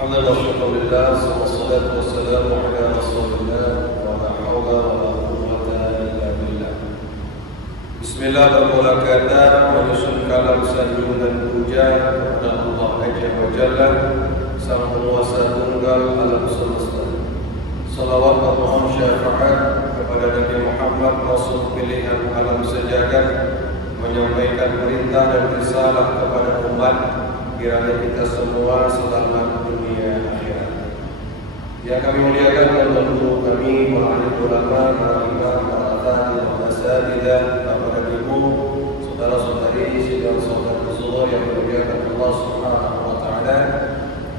Alhamdulillah, wassalatu wassalamu ala Rasulillah wa la hawla wa la quwwata illa billah. Bismillah bermula kata menyusun kalam sanjung dan puja kepada Allah Azza wa Jalla, Sang Penguasa Tunggal alam semesta. Salawat dan mohon syafaat kepada Nabi Muhammad, Rasul pilihan alam sejagat, menyampaikan perintah dan risalah kepada umat. Kiranya kita semua selamat dunia akhirat. Yang kami muliakan dan tentu kami para ulama, para imam, para tadi, para asatidzah, para ibu, saudara-saudari, saudara-saudara Rasulullah yang dimuliakan Allah Subhanahu wa taala.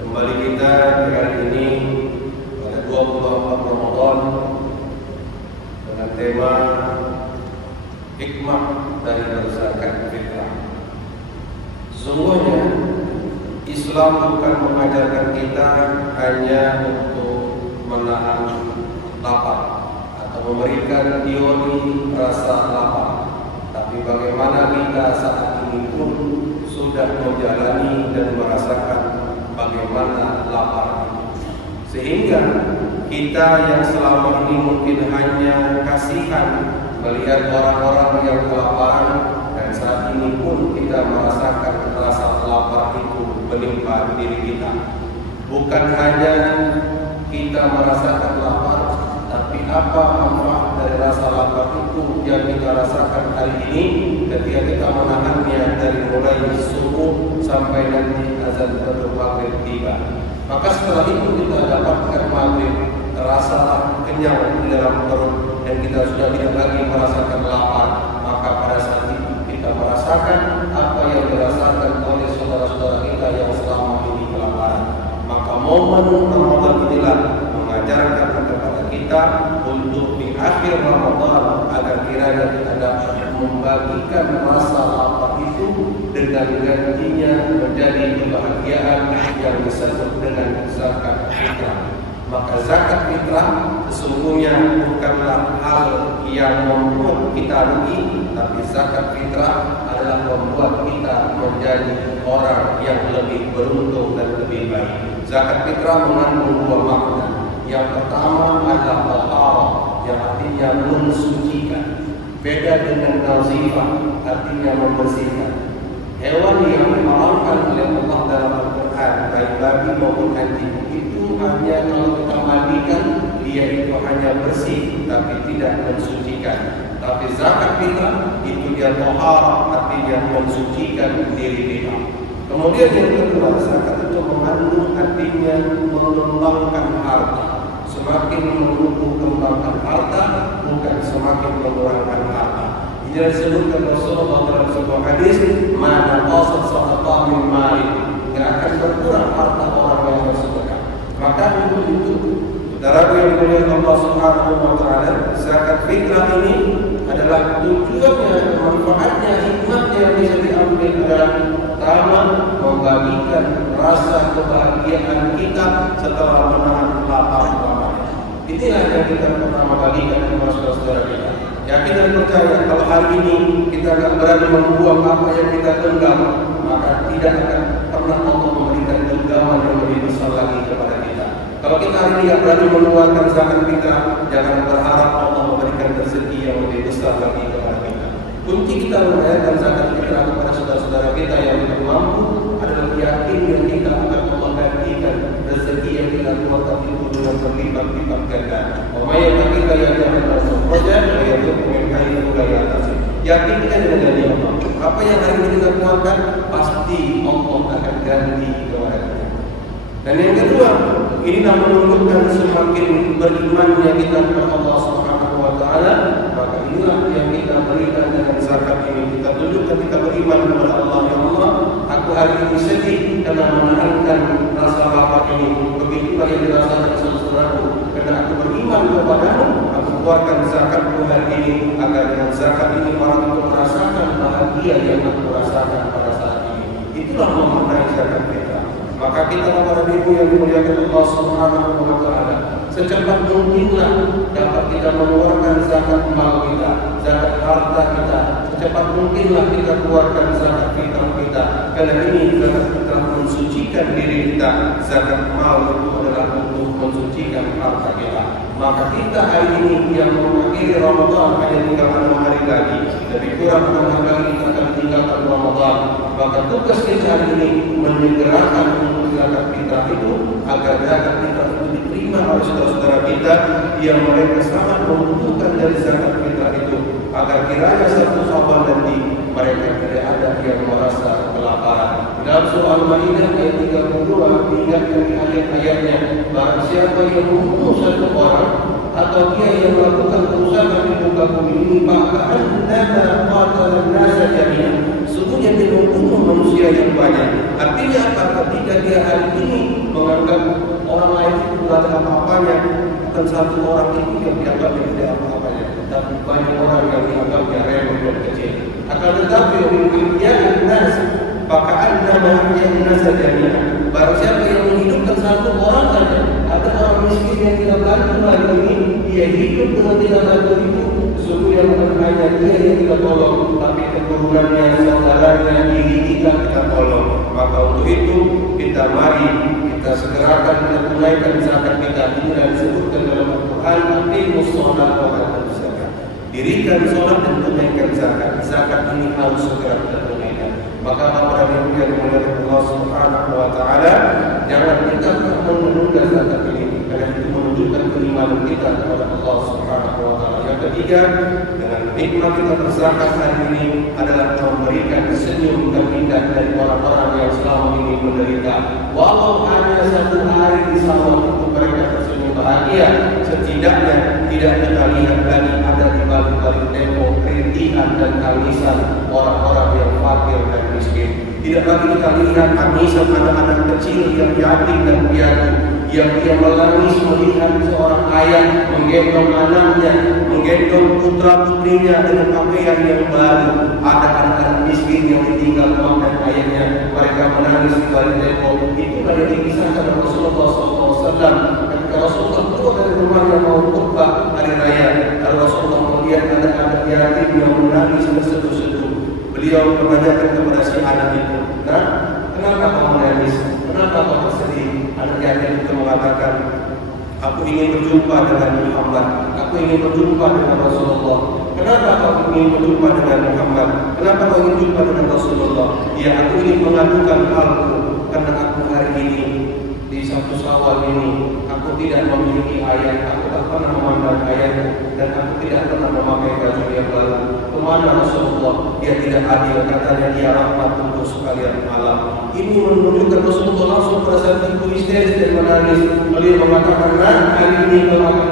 Kembali kita di hari ini pada 24 Ramadan dengan tema hikmah dari berzakat fitrah. Sesungguhnya Islam bukan mengajarkan kita hanya untuk menahan lapar atau memberikan teori rasa lapar, tapi bagaimana kita saat ini pun sudah menjalani dan merasakan bagaimana lapar itu. Sehingga kita yang selama ini mungkin hanya kasihan melihat orang-orang yang kelaparan, dan saat ini pun kita merasakan rasa lapar itu menimpa diri kita. Bukan hanya kita merasakan lapar, tapi apa manfaat dari rasa lapar itu yang kita rasakan hari ini ketika kita menahannya dari mulai subuh sampai nanti azan maghrib tiba. Maka setelah itu kita dapatkan maghrib, terasa kenyang di dalam perut dan kita sudah tidak lagi merasakan lapar. Maka pada saat itu kita merasakan apa yang dirasakan oleh saudara-saudara kita yang selama ini kelaparan. Maka momen Ramadan inilah mengajarkan kepada kita untuk di akhir Ramadan agar kiranya kita dapat membagikan rasa lapar itu dengan gantinya menjadi kebahagiaan yang disebut dengan zakat fitrah. Maka zakat fitrah sesungguhnya bukanlah hal yang membuat kita rugi, tapi zakat fitrah adalah membuat kita menjadi orang yang lebih beruntung dan lebih baik. Zakat fitrah mengandung dua makna. Yang pertama adalah taharah, yang artinya mensucikan. Beda dengan nazifah, artinya membersihkan. Hewan yang diharamkan oleh Allah dalam Al-Quran, baik babi maupun anjing, itu hanya kalau kita mandikan, dia itu hanya bersih, tapi tidak mensucikan. Tapi zakat fitrah itu dia taharah, artinya mensucikan diri kita. Kemudian yang kedua, zakat itu mengandung artinya mengembangkan harta. Semakin menumbuh kembangkan harta, bukan semakin mengurangi harta. Ini disebutkan Rasulullah dalam sebuah hadis, "Man qasad sadaqah min mali", tidak akan berkurang harta orang yang bersedekah. Maka untuk itu, saudara yang dimuliakan Allah Subhanahu wa taala, zakat fitrah ini adalah tujuannya, manfaatnya, hikmahnya yang bisa diambil adalah pertama membagikan rasa kebahagiaan kita setelah menahan lapar. Inilah yang kita pertama bagikan kepada saudara-saudara kita. Yakin dan percaya kalau hari ini kita tidak berani membuang apa yang kita genggam, maka tidak akan pernah Allah memberikan genggaman yang lebih besar lagi kepada kita. Kalau kita hari ini tidak berani mengeluarkan zakat kita, jangan berharap Allah memberikan rezeki yang lebih besar lagi kepada kita. Kunci kita membayarkan zakat kita kepada saudara-saudara kita yang tidak mampu adalah yakin yang kita akan Allah gantikan rezeki yang kita keluarkan itu dengan berlipat-lipat ganda. Umayyah kita yang jangan masuk projek, yaitu mengenai budaya atas. Yakin kita dengan janji Allah. Apa yang hari ini kita keluarkan pasti Allah akan ganti kepada kita. Dan yang kedua, inilah menunjukkan semakin berimannya kita kepada Allah Subhanahu wa taala. Maka inilah yang kita berikan dengan zakat ini. Kita tunjukkan kita beriman kepada Allah. Ya Allah, aku hari ini sedih karena menahankan rasa lapar ini. Begitulah yang dirasakan saudaraku. Karena aku beriman kepadamu, aku keluarkan zakatku hari ini agar dengan zakat ini orang itu merasakan bahagia yang aku rasakan pada saat ini. Itulah memaknai zakat kita. Maka kita para ibu yang dimuliakan Allah Subhanahu wa taala, secepat mungkinlah dapat kita mengeluarkan zakat mal kita, zakat harta kita. Secepat mungkinlah kita keluarkan zakat fitrah kita. Karena ini zakat fitrah mensucikan mensucikan diri kita. Zakat mal itu adalah untuk mensucikan harta kita. Maka kita hari ini yang mengakhiri Ramadan hanya tinggal 6 hari lagi, lebih kurang 6 hari lagi kita akan tinggalkan Ramadan. Maka tugas kita hari ini menyegerakan untuk zakat fitrah itu agar zakat fitrah itu diterima oleh saudara-saudara kita yang mereka sangat membutuhkan dari zakat fitrah itu, agar kiranya satu Syawal nanti mereka tidak ada yang merasa kelaparan. Dalam surah Al-Maidah ayat 32 diingatkan di ayat-ayatnya, barang siapa yang membunuh satu orang atau dia yang melakukan kerusakan di muka bumi ini, maka anda qatala an-nasa jami'an, sesungguhnya dia membunuh manusia yang banyak. Artinya apa? Ketika dia hari ini menganggap orang lain itu tidak ada apa-apanya, bukan satu orang itu yang dianggap tidak apa-apanya, tapi banyak orang yang dianggapnya remeh dan kecil. Akan tetapi ya nas, maka anda mahnya nas jami'an. Barang siapa yang menghidupkan satu orang saja, ada orang miskin yang tidak bantu hari ini, dia hidup dengan tidak bantu itu, sesungguhnya bukan hanya dia yang kita tolong, tapi keturunannya, saudaranya, diri kita tolong. Maka untuk itu kita mari kita segerakan dan tunaikan zakat kita. Ini disebutkan dalam Al-Quran, aqimus shalah wa atuz zakat. Dirikan sholat dan tunaikan zakat. Zakat ini harus segera kita tunaikan. Maka para yang oleh Allah Subhanahu wa taala, jangan kita menunda zakat ini, karena itu menunjukkan keimanan kita kepada Allah Subhanahu wa taala. Yang ketiga, dengan nikmat kita berzakat hari ini adalah memberikan senyum dan indah dari orang-orang yang selama ini menderita. Walau hanya satu hari di sawah itu mereka tersenyum bahagia, setidaknya tidak kita lihat lagi ada di balik-balik tembok rintihan dan tangisan orang-orang yang fakir dan miskin. Tidak lagi kita lihat tangisan anak-anak kecil yang yatim dan piatu, yang dia menangis melihat seorang ayah menggendong anaknya, menggendong putra putrinya dengan pakaian yang baru. Ada anak-anak miskin yang ditinggal oleh ayahnya, mereka menangis di balik tembok. Itulah yang dikisahkan oleh Rasulullah SAW. Ketika Rasulullah keluar dari rumahnya mau khutbah hari raya, lalu Rasulullah melihat anak-anak yatim yang menangis berseduh-seduh. Beliau menanyakan kepada si anak itu, "Nah, kenapa kau menangis? Kenapa kau bersedih?" Anak yatim itu mengatakan, "Aku ingin berjumpa dengan Muhammad. Aku ingin berjumpa dengan Rasulullah." "Kenapa kau ingin berjumpa dengan Muhammad? Kenapa kau ingin berjumpa dengan Rasulullah?" "Ya, aku ingin mengadukan halku, karena aku hari ini di satu Syawal ini aku tidak memiliki ayah, aku tak pernah memandang ayahku, dan aku tidak pernah memakai baju yang baru. Kemana Rasulullah? Dia tidak adil, katanya dia rahmat untuk sekalian alam." Ini menunjukkan Rasulullah langsung pada saat itu histeris dan menangis. Beliau mengatakan, "Nah, hari ini kalau akan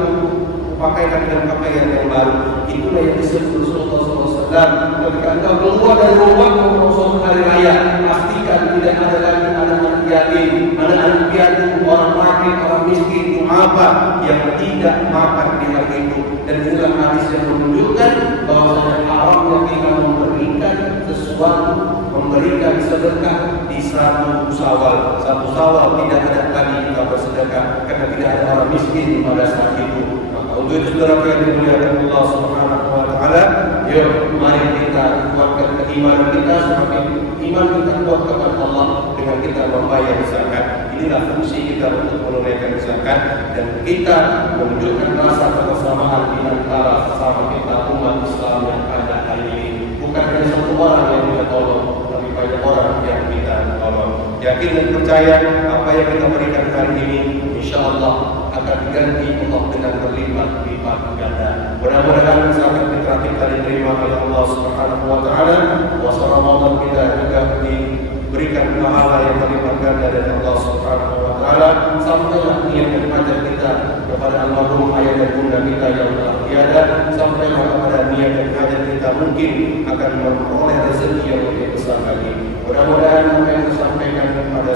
pakaikan dengan pakaian yang baru." Itulah yang disebut Rasulullah SAW. Ketika engkau keluar dari rumahmu untuk hari raya, pastikan tidak ada lagi anak-anak yatim, anak-anak piatu, orang fakir, orang miskin, apa yang tidak makan di hari itu. Dan inilah hadis yang menunjukkan bahwa haramnya kita memberikan sesuatu, memberikan sedekah di satu Syawal. Satu Syawal tidak ada lagi kita bersedekah karena tidak ada orang miskin pada saat itu. Maka untuk itu saudara yang dimuliakan Allah Subhanahu wa taala, yuk mari kita kuatkan keimanan kita, semakin iman kita kuat kepada Allah dengan kita membayar zakat. Inilah fungsi kita untuk menunaikan zakat, dan kita menunjukkan rasa kebersamaan di antara sesama kita umat Islam yang ada hari ini. Bukan hanya satu orang yang kita tolong, tapi banyak orang yang kita tolong. Yakin dan percaya apa yang kita berikan hari ini, insya Allah akan diganti Allah dengan berlipat-lipat ganda. Mudah-mudahan zakat fitrah kita diterima oleh Allah Subhanahu wa taala. Puasa Ramadan kita juga diberikan pahala yang berlipat ganda dari Allah Subhanahu wa taala. Sampailah niat dan hajat kita kepada almarhum ayah dan bunda kita yang telah tiada. Sampailah kepada niat dan hajat kita mungkin akan memperoleh rezeki yang lebih besar lagi. Mudah-mudahan apa yang disampaikan pada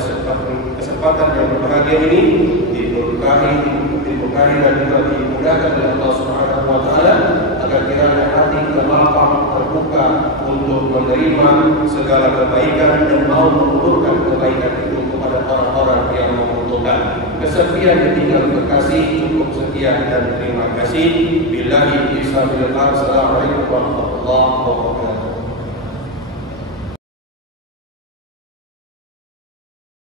kesempatan yang berbahagia ini diberkahi dan juga dimudahkan oleh Allah Subhanahu wa taala, agar kiranya hati kita lapang terbuka untuk menerima segala kebaikan dan mau mengumpulkan kebaikan itu kepada orang-orang yang membutuhkan. Kesekian ditinggal berkasih, cukup sekian dan terima kasih. Billahi Assalamualaikum warahmatullahi wabarakatuh.